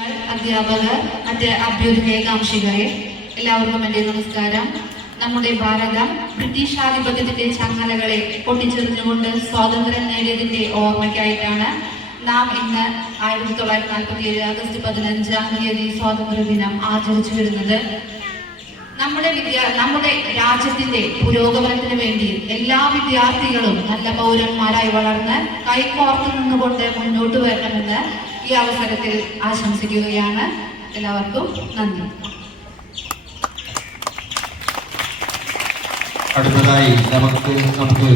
അധ്യാപകർ അഭ്യുദയ അഭ്യുദയകാംക്ഷികളെ എല്ലാവർക്കും എന്റെ നമസ്കാരം. നമ്മുടെ ഭാരതം ബ്രിട്ടീഷ് ആധിപത്യത്തിന്റെ ചങ്ങലകളെ പൊട്ടിച്ചെറിഞ്ഞുകൊണ്ട് സ്വാതന്ത്ര്യം നേടിയതിന്റെ ഓർമ്മയ്ക്കായിട്ടാണ് നാം ഇന്ന് ആയിരത്തി തൊള്ളായിരത്തി നാൽപ്പത്തി ഏഴ് ആഗസ്റ്റ് പതിനഞ്ചാം തീയതി സ്വാതന്ത്ര്യ ദിനം ആചരിച്ചു വരുന്നത്. നമ്മുടെ വിദ്യാ നമ്മുടെ രാജ്യത്തിന്റെ പുരോഗമനത്തിന് വേണ്ടി എല്ലാ വിദ്യാർത്ഥികളും നല്ല പൗരന്മാരായി വളർന്ന് കൈക്കോർത്ത് നിന്നുകൊണ്ട് മുന്നോട്ട് വരണമെന്ന് ഈ അവസരത്തിൽ ആശംസിക്കുകയാണ്. എല്ലാവർക്കും നന്ദി. അടുത്തതായി നമുക്ക് നമുക്ക്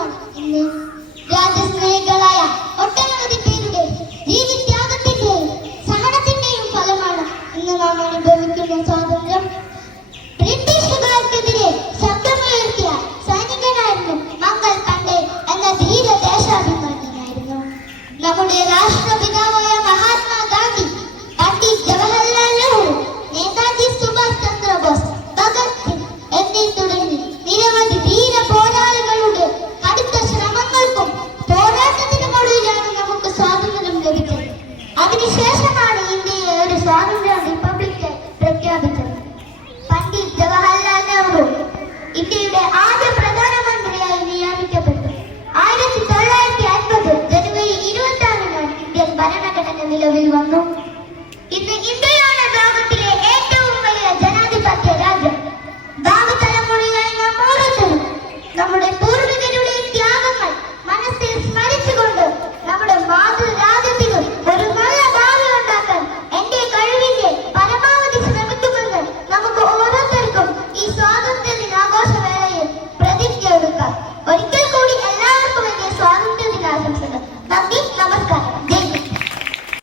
സുദിനമാണ് ഇന്ന് രാജ്യസ്നേഹികളായ ഒട്ടനവധി പേരുടെ ജീവിത്യാഗത്തിന്റെയും സഹനത്തിന്റെയും ഫലമാണ് ഇന്ന് നാം അനുഭവിക്കുന്ന സ്വാതന്ത്ര്യം. ബ്രിട്ടീഷുകാർക്കെതിരെ ശബ്ദമുയർത്തിയ സൈനികനായിരുന്നു മംഗൾ പണ്ഡെ എന്ന ധീര നമ്മുടെ രാഷ്ട്രപിതാവായ മഹാത്മാഗാന്ധി പണ്ഡിറ്റ് ജവഹർലാൽ നെഹ്റു നേതാജി സുഭാഷ് ചന്ദ്രബോസ് ഭഗത് സിംഗ് എന്നീ തുടങ്ങി നിരവധി ധീര പോരാളികളുടെ സ്വാതന്ത്ര്യ റിപ്പബ്ലിക്കായി പ്രഖ്യാപിച്ചത്. പണ്ഡിറ്റ് ജവഹർലാൽ നെഹ്റു ഇന്ത്യയുടെ ആദ്യ പ്രധാനമന്ത്രിയായി നിയമിക്കപ്പെട്ടു ആയിരത്തി തൊള്ളായിരത്തി അൻപത് ജനുവരി ഇരുപത്തി ആറിനാണ് ഇന്ത്യൻ ഭരണഘടന നിലവിൽ വന്നു. ഒരിക്കൽ